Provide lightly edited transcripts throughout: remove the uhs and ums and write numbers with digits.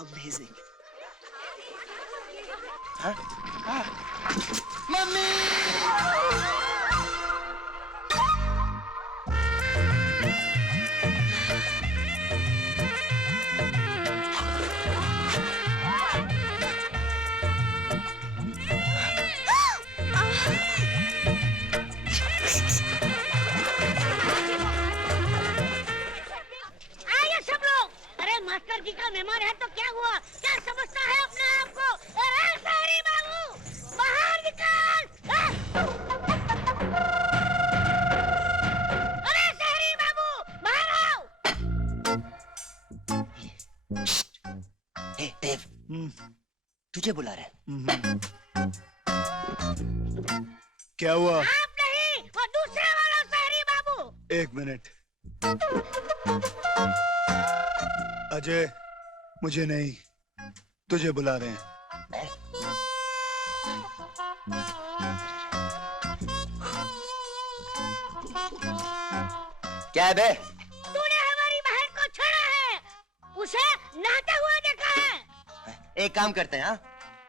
Amazing. हाँ? हाँ। Mummy! Master जी का मेहमान है तो क्या हुआ? क्या समझता है अपने आप को? अरे शहरी बाबू, बाहर निकल! अरे शहरी बाबू, बाहर आओ! हे देव, तुझे बुला रहे हैं। क्या हुआ? आप नहीं, वो दूसरे वाला शहरी बाबू। एक मिनट। अजय, मुझे नहीं, तुझे बुला रहे हैं। क्या है बे? तूने हमारी बहन को छेड़ा है, उसे नहाते हुए देखा है। एक काम करते हैं, हाँ?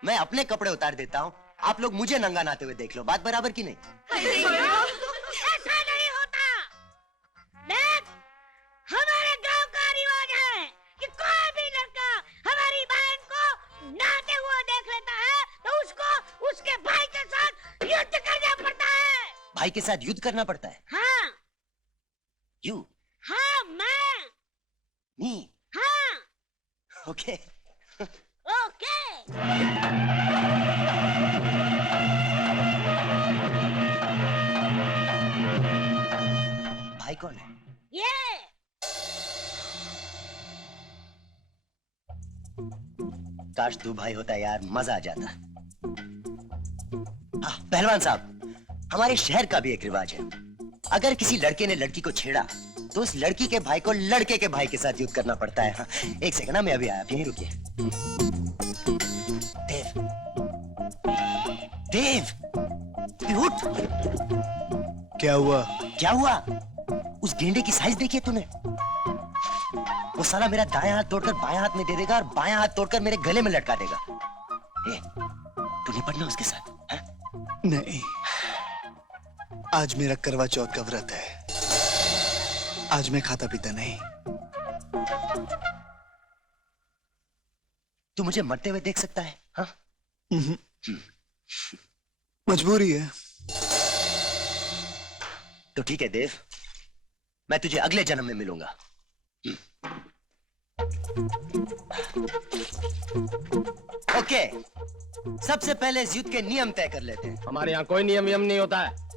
मैं अपने कपड़े उतार देता हूँ, आप लोग मुझे नंगा नहाते हुए देख लो, बात बराबर की नहीं? ऐसा नहीं होता। देख, हमारे गांव का रिवाज है कि कोई भी लड़का हमारी बहन को नहाते हुए देख लेता है तो उसको उसके भाई के साथ युद्ध करना पड़ता है। भाई के साथ युद्ध करना पड़ता है? हाँ। यू? हाँ, मैं। मी? हाँ। ओके। ओके। भाई कौन है? ये काश तू भाई होता यार, मजा आ जाता। पहलवान साहब, हमारे शहर का भी एक रिवाज है, अगर किसी लड़के ने लड़की को छेड़ा तो उस लड़की के भाई को लड़के के भाई के साथ युद्ध करना पड़ता है। हाँ, एक सेकंड ना, मैं अभी आया, आप यहीं रुकिए। देव, देव, उठ। क्या हुआ? क्या हुआ? उस गेंडे की साइज देखिए तूने? वो साला मेरा दायां हाथ तोड़कर बायां हाथ में दे देगा और बायां हाथ तोड़कर मेरे गले में लटका देगा। तू निपटना उसके साथ? हा? नहीं, आज मेरा करवा चौथ का व्रत है, आज मैं खाता पीता नहीं। तू मुझे मरते हुए देख सकता है? हाँ? मजबूरी है। तो ठीक है देव, मैं तुझे अगले जन्म में मिलूंगा। ओके, सबसे पहले इस युद्ध के नियम तय कर लेते हैं। हमारे यहाँ कोई नियम नहीं होता है।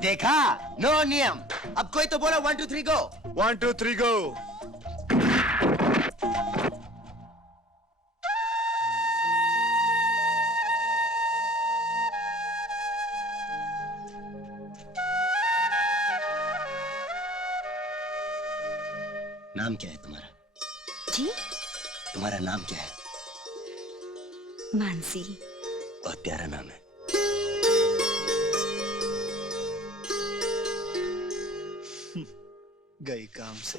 देखा, नो नियम। अब कोई तो बोलो 1 2 3 गो। 1 2 3 गो। नाम क्या है तुम्हारा? जी? तुम्हारा नाम क्या है? मानसी। बहुत प्यारा नाम है। गई काम से।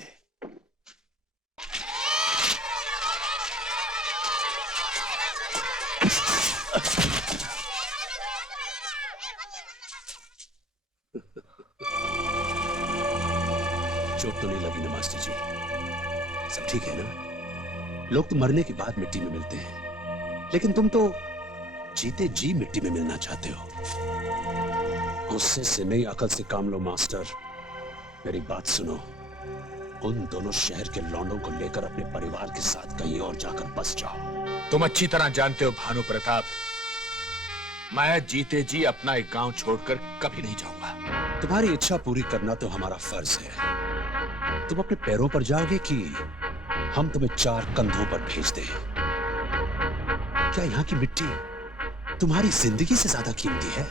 चोट तो नहीं लगी ना मास्टर जी? सब ठीक है ना? लोग तो मरने के बाद मिट्टी में मिलते हैं, लेकिन तुम तो जीते जी मिट्टी में मिलना चाहते हो। गुस्से से नहीं, अकल से काम लो मास्टर। मेरी बात सुनो, उन दोनों शहर के लौंडों को लेकर अपने परिवार के साथ कहीं और जाकर बस जाओ। तुम अच्छी तरह जानते हो भानु प्रताप, मैं जीते जी अपना एक गांव छोड़कर कभी नहीं जाऊंगा। तुम्हारी इच्छा पूरी करना तो हमारा फर्ज है। तुम अपने पैरों पर जाओगे कि हम तुम्हें 4 कंधों पर भेज दें? क्या यहाँ की मिट्टी तुम्हारी जिंदगी से ज्यादा कीमती है?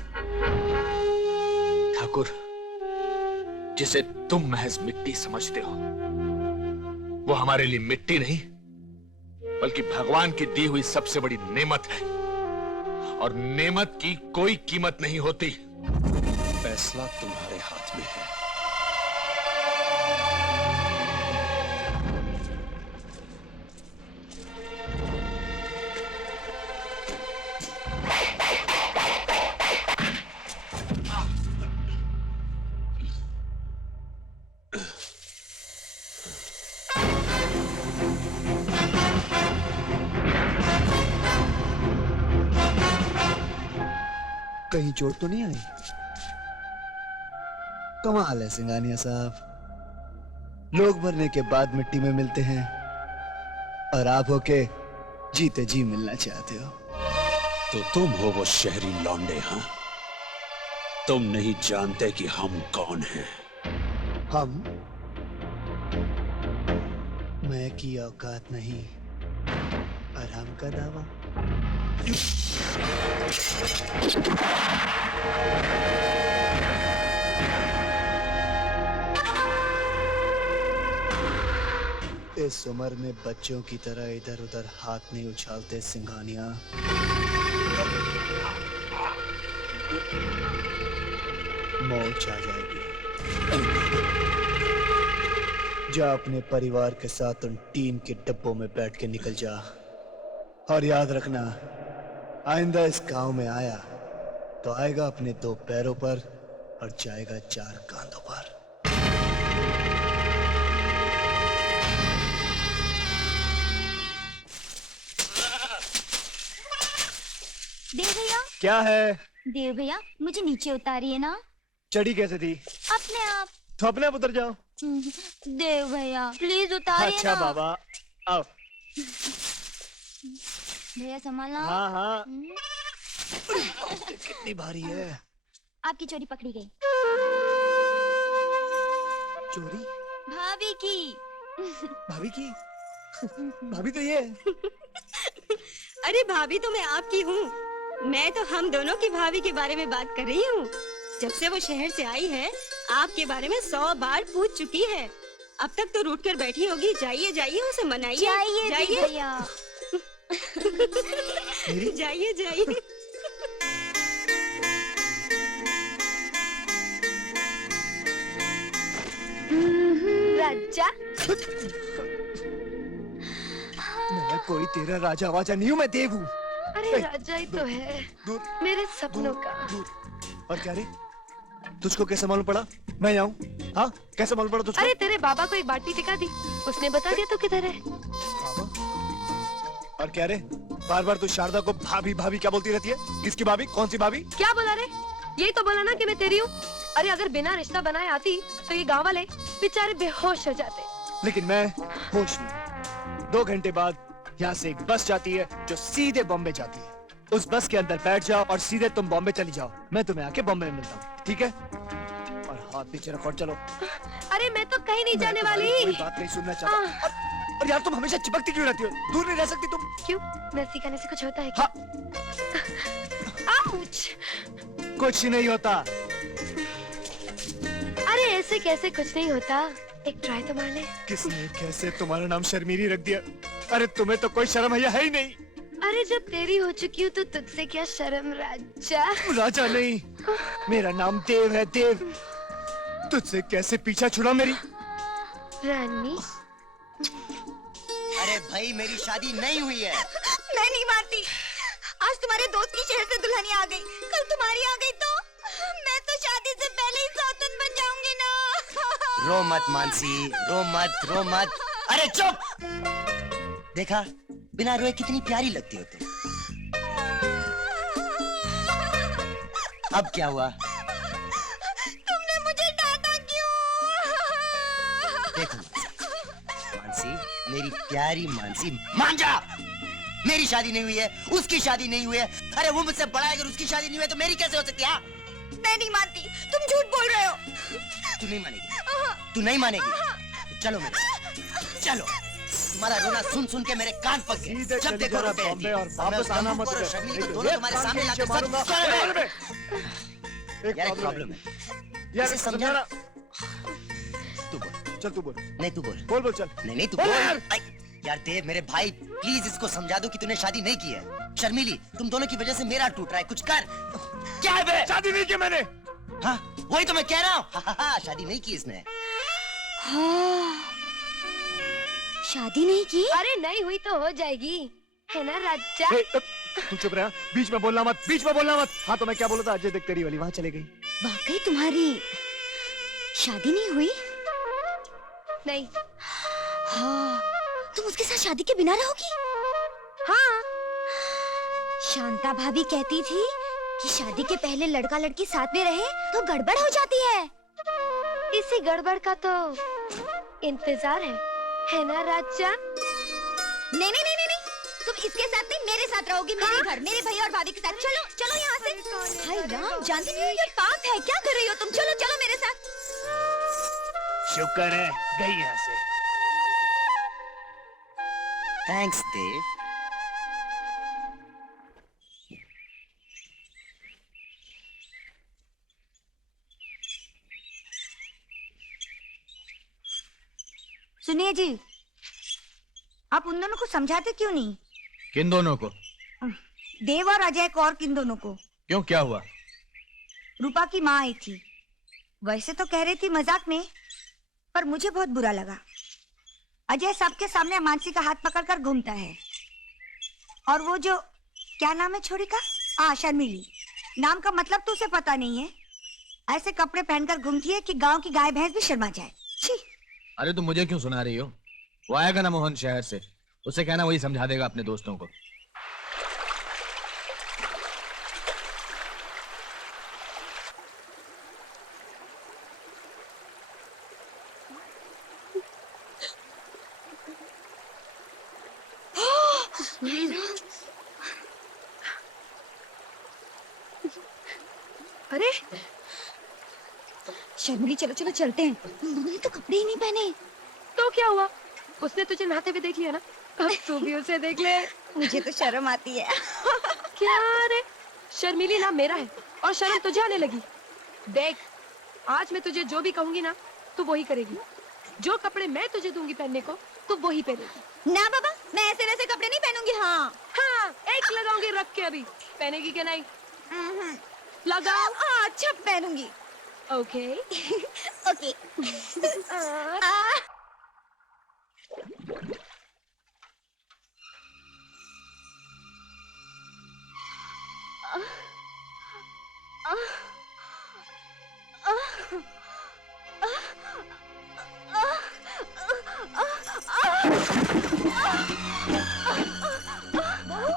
ठाकुर, जिसे तुम महज मिट्टी समझते हो, वो हमारे लिए मिट्टी नहीं बल्कि भगवान की दी हुई सबसे बड़ी नेमत है, और नेमत की कोई कीमत नहीं होती। फैसला तुम्हारे हाथ में है। कहीं चोट तो नहीं आई? कमाल है सिंघानिया साहब, लोग मरने के बाद मिट्टी में मिलते हैं और आप होके जीते जी मिलना चाहते हो। तो तुम हो वो शहरी लौंडे, हाँ? तुम नहीं जानते कि हम कौन हैं। हम? मैं की औकात नहीं और हम का दावा। इस उम्र में बच्चों की तरह इधर उधर हाथ नहीं उछालते सिंघानिया। मौत आ जाएगी। जा अपने परिवार के साथ उन टीन के डब्बों में बैठ के निकल जा, और याद रखना, आइंदा इस गांव में आया तो आएगा अपने 2 पैरों पर और जाएगा 4 कांधों पर। देव भैया। क्या है? देव भैया, मुझे नीचे उतारिए ना। चढ़ी कैसे थी? अपने आप। तो अपने आप उतर जाओ। देव भैया प्लीज उतारिए अच्छा ना। बाबा, आओ। भैया संभालना। हाँ हाँ। कितनी भारी है। आपकी चोरी पकड़ी गई। चोरी? भाभी की। भाभी की? भाभी तो ये है। अरे भाभी तो मैं आपकी हूँ। मैं तो हम दोनों की भाभी के बारे में बात कर रही हूँ। जब से वो शहर से आई है, आपके बारे में 100 बार पूछ चुकी है। अब तक तो रूठ कर बैठी होगी। जाइए जाइए, उसे मनाइए। जाइए भैया। जाइए जाइए। राजा। मैं कोई तेरा राजा वाजा नहीं हूँ, मैं देव हूँ। अरे राजा ही तो है, मेरे सपनों का। और क्या रे, तुझको कैसे मालूम पड़ा मैं यहाँ हूँ? हाँ, कैसे मालूम पड़ा तुझको? अरे तेरे बाबा को एक बाल्टी दिखा दी, उसने बता दिया तो किधर है। और क्या रे, बार बार तू शारदा को भाभी भाभी क्या बोलती रहती है? किसकी भाभी? कौन सी भाभी? क्या बोला रे? यही तो बोला ना कि मैं तेरी हूँ। अरे अगर बिना रिश्ता बनाए आती तो ये गाँव वाले बेचारे बेहोश हो जाते। लेकिन मैं होश में। 2 घंटे बाद यहाँ से एक बस जाती है जो सीधे बॉम्बे जाती है। उस बस के अंदर बैठ जाओ और सीधे तुम बॉम्बे चली जाओ। मैं तुम्हें आके बॉम्बे में मिलता हूँ, ठीक है? और हाथ नीचे रखो और चलो। अरे मैं तो कहीं नहीं जाने वाली। कोई बात नहीं सुनना चाहता। और यार तुम हमेशा चिपकती क्यों रहती हो? दूर नहीं रह सकती तुम? क्यों? नर्सी खाने से कुछ होता है क्या? हाँ। आउच! कुछ नहीं होता। अरे ऐसे कैसे कुछ नहीं होता? एक ट्राई तो मार ले। किसने कैसे तुम्हारा नाम शर्मीली रख दिया? अरे तुम्हें तो कोई शर्म है ही नहीं। अरे जब तेरी हो चुकी हूँ तो तुझसे क्या शर्म राजा? राजा नहीं, मेरा नाम देव है, देव। तुझसे कैसे पीछा छुड़ा मेरी? रानी। अरे भाई, मेरी शादी नहीं हुई है। मैं नहीं मानती। आज तुम्हारे दोस्त की शहर से दुल्हनिया आ गई, कल तुम्हारी आ गई तो मैं तो शादी से पहले ही सौतन बन जाऊंगी ना। रो मत मानसी, रो मत, रो मत। अरे चुप! देखा, बिना रोए कितनी प्यारी लगती होते। अब क्या हुआ? तुमने मुझे डांटा क्यों? देखो मानसी, मेरी प्यारी मानसी, मान जा। मेरी शादी नहीं हुई है, उसकी शादी नहीं हुई है। अरे वो मुझसे बड़ा है, अगर उसकी शादी नहीं हुई है तो मेरी कैसे हो सकती है? मैं नहीं मानती, तुम झूठ बोल रहे हो। तू नहीं मानेगी, तू नहीं मानेगी। चलो मेरे, चलो। तुम्हारा रोना सुन सुन के मेरे कान पक गए। जब देखो रोते रहती है। और वापस आना मत कर। शर्मीली को दोनों तुम्हारे सामने लाकर सब यार एक प्रॉब्लम है। यार इसे समझाना। तू बोल, चल तू बोल। नहीं तू बोल। बोल बोल चल। नहीं तू बोल। यार देव, मेरे भाई प्लीज इसको समझा दो कि तूने शादी नहीं की है। शर्मीली, तुम दोनों की वजह से मेरा टूट रहा है, कुछ कर। क्या है बे? शादी नहीं की मैंने। हाँ, वही तो मैं कह रहा हूँ। शादी नहीं की इसने। शादी नहीं की? अरे नहीं हुई तो हो जाएगी, है ना राजा? तू चुप रहा, बीच में बोलना मत, बीच में बोलना मत। हाँ तो मैं क्या बोला था? अजय देख तेरी वाली वहाँ चले गई। वाकई तुम्हारी शादी नहीं हुई? नहीं। हाँ, तुम उसके साथ शादी के बिना रहोगी? हाँ। शांता भाभी कहती थी कि शादी के पहले लड़का लड़की साथ में रहे तो गड़बड़ हो जाती है। इसी गड़बड़ का तो इंतजार है ना राजा? नहीं नहीं नहीं नहीं, तुम इसके साथ नहीं मेरे साथ रहोगी, मेरे घर, मेरे भैया और भाभी के साथ। चलो चलो यहाँ से। हाय राम, जानती नहीं हो ये पाप है, क्या कर रही हो तुम? चलो चलो मेरे साथ। शुक्र है गई यहाँ से। थैंक्स देव। सुनिए जी, आप उन दोनों को समझाते क्यों नहीं? किन दोनों को? देव और अजय को। और किन दोनों को? क्यों, क्या हुआ? रूपा की माँ आई थी। वैसे तो कह रही थी मजाक में, पर मुझे बहुत बुरा लगा। अजय सबके सामने मानसी का हाथ पकड़कर घूमता है, और वो जो क्या नाम है छोरी का? शर्मिली। नाम का मतलब तो उसे पता नहीं है। ऐसे कपड़े पहनकर घूमती है कि गांव की गाय भैंस भी शर्मा जाए। छी। अरे तुम मुझे क्यों सुना रही हो? वो आएगा ना मोहन शहर से, उससे कहना वही समझा देगा अपने दोस्तों को। अरे शर्मिली चलो चलो चलते हैं। उन्होंने तो कपड़े ही नहीं पहने। तो क्या हुआ? उसने तुझे नहाते हुए देख लिया ना, अब तू भी उसे देख ले। मुझे तो शर्म आती है। क्या रे, शर्मिली नाम मेरा है और शर्म तुझे आने लगी? देख, आज मैं तुझे जो भी कहूंगी ना, तू वही करेगी। जो कपड़े मैं तुझे दूंगी पहनने को, तू वही पहनेगी। ना बाबा, मैं ऐसे वैसे कपड़े नहीं पहनूंगी। हाँ हाँ, एक लगाऊंगी रख के। अभी पहनेगी क्या? नहीं लगाओ। अच्छा पहनूंगी। Okay okay.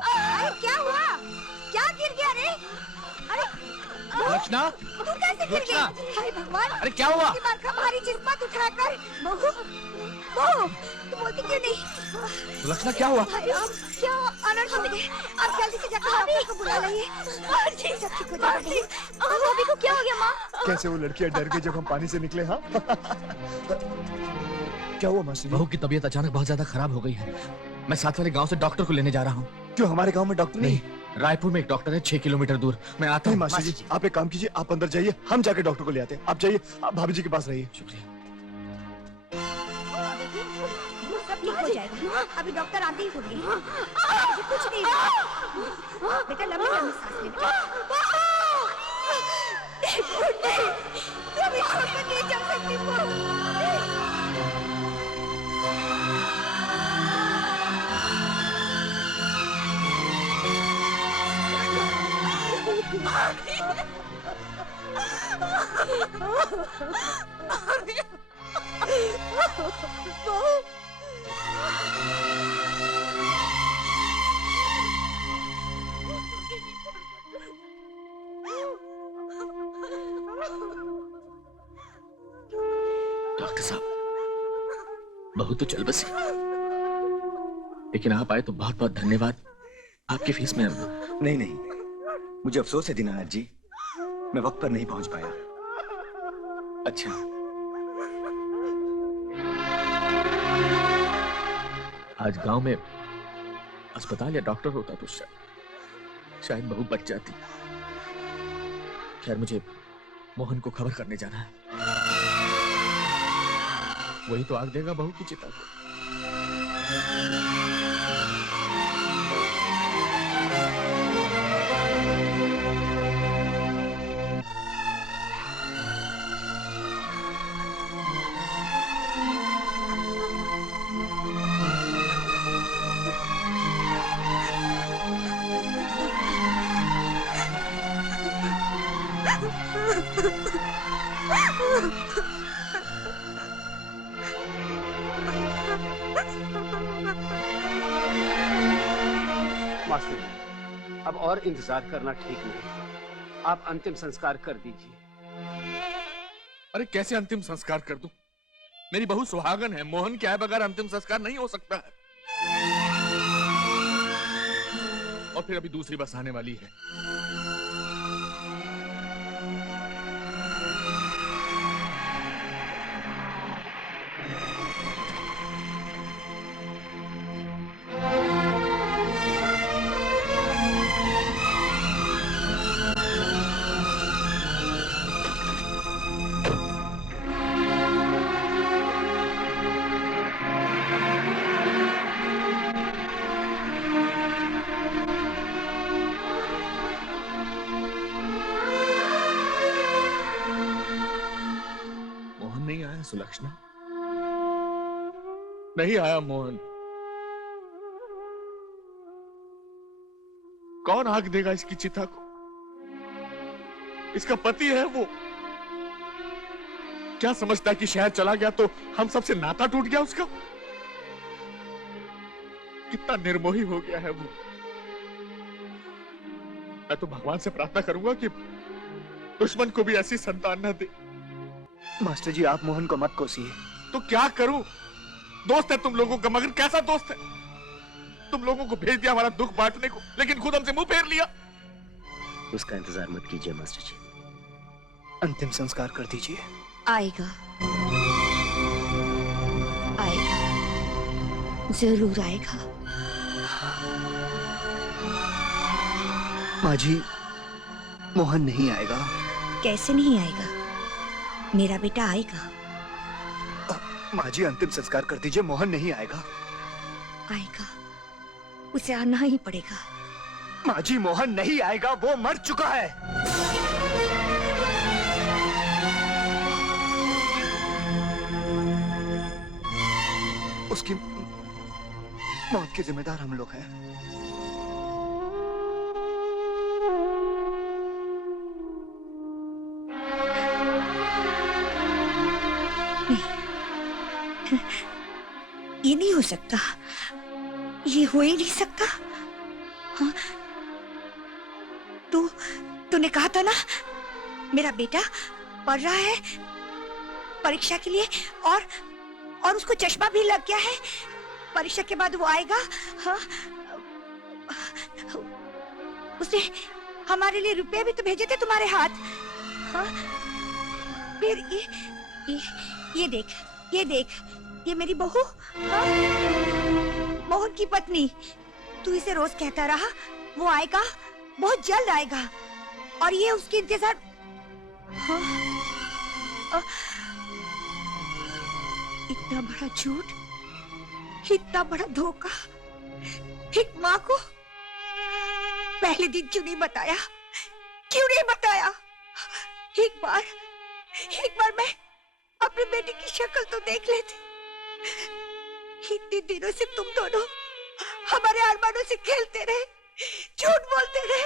अरे क्या हुआ? क्या गिर गया रे? अरे लक्षणा, तू कैसे गिर गई? हाय भगवान, अरे क्या हुआ? की बार का भारी जिस्मत उठाकर। बहू बहू, तू बोलती क्यों नहीं? लक्षणा क्या हुआ? हाय राम, क्या अनर्थ हो गया? आप जल्दी से जाकर डॉक्टर को बुला लाइए। सब ठीक हो जाएगा। भाभी को क्या हो गया माँ? कैसे वो लड़कियां डर गई जब हम पानी से निकले? हाँ क्या हुआ मासी? बहू की तबीयत अचानक बहुत ज्यादा खराब हो गई है। मैं साथ वाले गांव से डॉक्टर को लेने जा रहा हूँ। क्यों, हमारे गांव में डॉक्टर नहीं? रायपुर में एक डॉक्टर है 6 किलोमीटर दूर। मैं आता नहीं हूँ। मासी जी, आप एक काम कीजिए, आप अंदर जाइए, हम जाके डॉक्टर को ले आते हैं। आप जाइए, आप भाभी जी के पास रहिए। शुक्रिया। सब ठीक हो जाएगा। अभी डॉक्टर आते ही होंगे। मुझे कुछ नहीं हुआ। बेटा लंबी लंबी सांस ले बेटा। तुम इस छोड़कर नहीं जा सकती हो। डॉक्टर साहब, बहू तो चल बसी, लेकिन आप आए तो बहुत बहुत धन्यवाद। आपकी फीस में नहीं नहीं, मुझे अफसोस है दीनानाथ जी, मैं वक्त पर नहीं पहुंच पाया। अच्छा, आज गांव में अस्पताल या डॉक्टर होता तो शायद बहू बच जाती। खैर, मुझे मोहन को खबर करने जाना है। वही तो आग देगा बहू की चिता को। मास्टर, अब और इंतजार करना ठीक नहीं। आप अंतिम संस्कार कर दीजिए। अरे कैसे अंतिम संस्कार कर दूं? मेरी बहू सुहागन है, मोहन के आए बगैर अंतिम संस्कार नहीं हो सकता है। और फिर अभी दूसरी बस आने वाली है। सुलक्षणा नहीं आया मोहन। कौन आग देगा इसकी चिता को? इसका पति है वो। क्या समझता है कि शहर चला गया तो हम सबसे नाता टूट गया उसका? कितना निर्मोही हो गया है वो। मैं तो भगवान से प्रार्थना करूंगा कि दुश्मन को भी ऐसी संतान न दे। मास्टर जी, आप मोहन को मत कोसिए। तो क्या करूं? दोस्त है तुम लोगों का, मगर कैसा दोस्त है? तुम लोगों को भेज दिया हमारा दुख बांटने को, लेकिन खुद हमसे मुंह फेर लिया। उसका इंतजार मत कीजिए मास्टर जी, अंतिम संस्कार कर दीजिए। आएगा, आएगा, जरूर आएगा। माँ जी, मोहन नहीं आएगा। कैसे नहीं आएगा? मेरा बेटा आएगा। माँ जी, अंतिम संस्कार कर दीजिए, मोहन नहीं आएगा। आएगा, उसे आना ही पड़ेगा। माँ जी, मोहन नहीं आएगा, वो मर चुका है। उसकी मौत के जिम्मेदार हम लोग हैं। ये नहीं हो सकता, ये हो ही नहीं सकता। हाँ? तूने कहा था ना मेरा बेटा पढ़ रहा है परीक्षा के लिए, और उसको चश्मा भी लग गया है। परीक्षा के बाद वो आएगा। हाँ? उसने हमारे लिए रुपए भी तो भेजे थे तुम्हारे हाथ। हाँ? फिर ये देख, ये मेरी बहू, हाँ? मोहन की पत्नी। तू इसे रोज कहता रहा वो आएगा, बहुत जल्द आएगा, और ये उसके इंतजार। हाँ? इतना बड़ा झूठ, इतना बड़ा धोखा एक माँ को पहले दिन क्यों नहीं बताया? क्यों नहीं बताया? एक बार मैं अपने बेटे की शक्ल तो देख लेती। इतने दिनों से तुम दोनों हमारे अरमानों से खेलते रहे, झूठ बोलते रहे,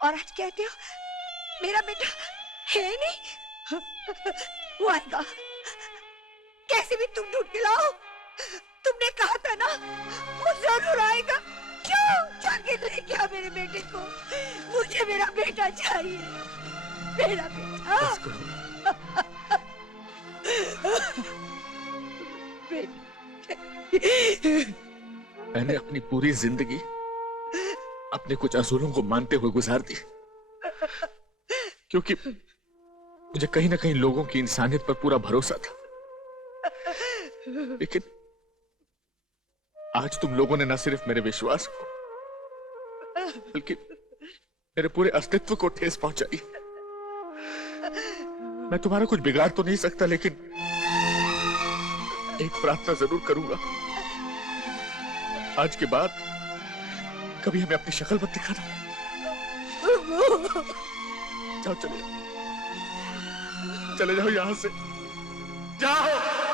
और आज कहते हो मेरा बेटा है नहीं। वो आएगा, कैसे भी तुम ढूंढ के लाओ। तुमने कहा था ना वो जरूर आएगा। क्यों जाके लेके आ मेरे बेटे को? मुझे मेरा बेटा चाहिए, मेरा बेटा। मैंने अपनी पूरी जिंदगी अपने कुछ असूलों को मानते हुए गुजार दी, क्योंकि मुझे कहीं ना कहीं लोगों की इंसानियत पर पूरा भरोसा था। लेकिन आज तुम लोगों ने न सिर्फ मेरे विश्वास को, बल्कि मेरे पूरे अस्तित्व को ठेस पहुंचाई। मैं तुम्हारा कुछ बिगाड़ तो नहीं सकता, लेकिन एक प्रार्थना जरूर करूंगा। आज के बाद कभी हमें अपनी शक्ल मत दिखाना। जाओ, चले जाओ यहां से, जाओ।